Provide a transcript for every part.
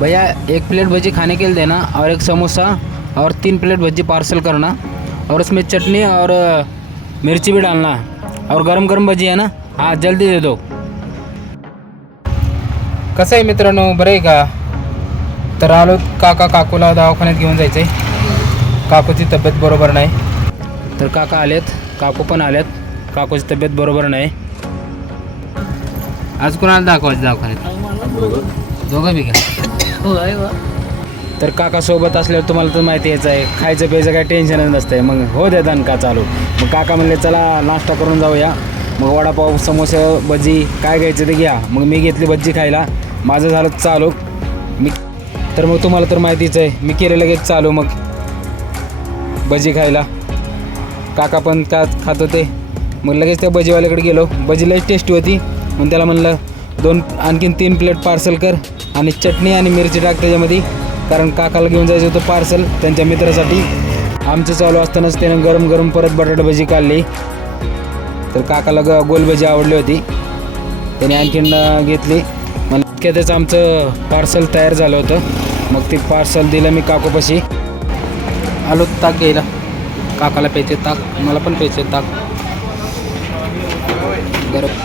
भैया 1 प्लेट भजी खाने के लिए देना और 1 समोसा और 3 प्लेट भजी पार्सल करना और उसमें चटनी और मिर्ची भी डालना और गरम गरम भजी है ना, हाँ जल्दी दे दो। कसं आहे मित्रांनो, बरं आहे का? तर आलो काका काकूला दवाखान्यात घेऊन जायचं आहे. काकूची तब्येत बरोबर नाही. तर काका आलेत, काकू पण आलेत. काकूची तब्येत बरोबर नाही. आज कोणाला दाखवायचं दवाखान्यात? दोघं बी का? तर काका सोबत असल्यावर तुम्हाला तर माहिती यायचं आहे, खायचं प्यायचं काय टेन्शनच नसतंय. मग हो दे दणका चालू. मग काका म्हणले चला नाश्ता करून जाऊया. मग वडापाव समोसा भजी काय घ्यायचं ते घ्या. मग मी घेतली भजी खायला. माझं झालं चालू. तर मग तुम्हाला तर माहितीच आहे, मी केलं लगेच चालू मग भजी खायला. काका पण का खात होते. मग लगेच त्या भजीवाल्याकडे गेलो. भजी लई टेस्टी होती. मग त्याला म्हणलं आणखीन 3 प्लेट पार्सल कर आणि चटणी आणि मिरची टाक त्याच्यामध्ये, कारण काकाला घेऊन जायचं होतं पार्सल त्यांच्या मित्रासाठी. आमचं चालू असतानाच त्यानं गरम गरम परत बटाटा भजी काढली. तर काकाला गोल भजी आवडली होती, त्याने आणखीन घेतली. मग त्याचं आमचं पार्सल तयार झालं होतं. मग ते पार्सल दिलं मी काकूपाशी. आलो ताक घ्यायला. काकाला प्यायचे ताक, मला पण प्यायचे ताक. गरम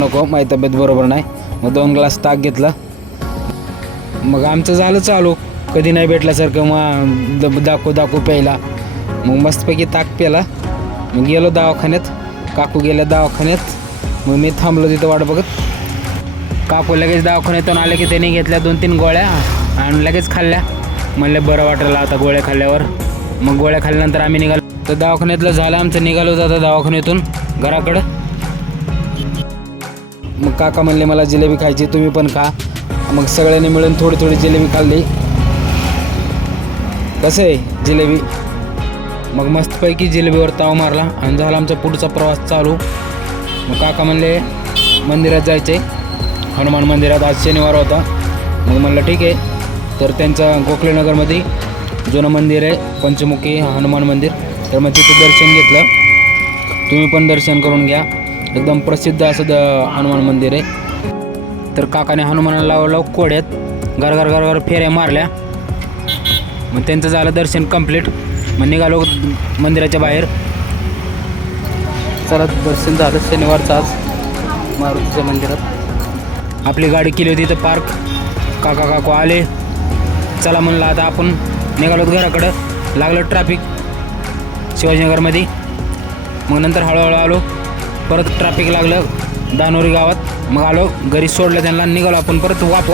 नको, माझी तब्येत बरोबर नाही. मग 2 ग्लास ताक घेतलं. मग आमचं झालं चालू, कधी नाही भेटल्यासारखं मग दाखवू प्यायला. मग मस्तपैकी ताक प्याला. मग गेलो दवाखान्यात. काकू गेल्या दवाखान्यात. मग मी थांबलो तिथं वाट बघत. काकू लगेच दवाखान्यातून आले की त्याने घेतल्या 2-3 गोळ्या आणि लगेच खाल्ल्या. म्हणले बरं वाटलं आता गोळ्या खाल्ल्यावर. मग गोळ्या खाल्ल्यानंतर आम्ही निघालो. तर दवाखान्यातलं झालं आमचं. निघालो जाता दवाखान्यातून घराकडं. मग काका म्हणले मला जिलेबी खायची, तुम्ही पण खा. मग सगळ्यांनी मिळून थोडी थोडी जिलेबी खाल्ली. कसं आहे जिलेबी? मग मस्तपैकी जिलेबीवर ताव मारला आणि झाला आमचा पुढचा प्रवास चालू. मग काका म्हणले मंदिरात जायचे, हनुमान मंदिरात. आज शनिवार होता. मग म्हणलं ठीक आहे. तर त्यांचं गोखलेनगरमध्ये जुनं मंदिर आहे, पंचमुखी हनुमान मंदिर. तर मग तिथं दर्शन घेतलं. तुम्ही पण दर्शन करून घ्या. एकदम प्रसिद्ध असं हनुमान मंदिर आहे. तर काकाने हनुमानाला लावलं कोड्यात, घर फेऱ्या मारल्या. मग त्यांचं झालं दर्शन कंप्लीट. मग निघालो मंदिराच्या बाहेर. चला दर्शन झालं शनिवारचं आज मारुतीच्या मंदिरात. आपली गाडी केली होती इथं पार्क. काकू आले. चला म्हणलं आता आपण निघालो घराकडं. लागलं ट्रॅफिक शिवाजीनगरमध्ये. मग नंतर हळूहळू आलो. परत ट्रॅफिक लागलं दानोरी गावात. मग आलो घरी, सोडलं त्यांना. निघालो आपण परत वाप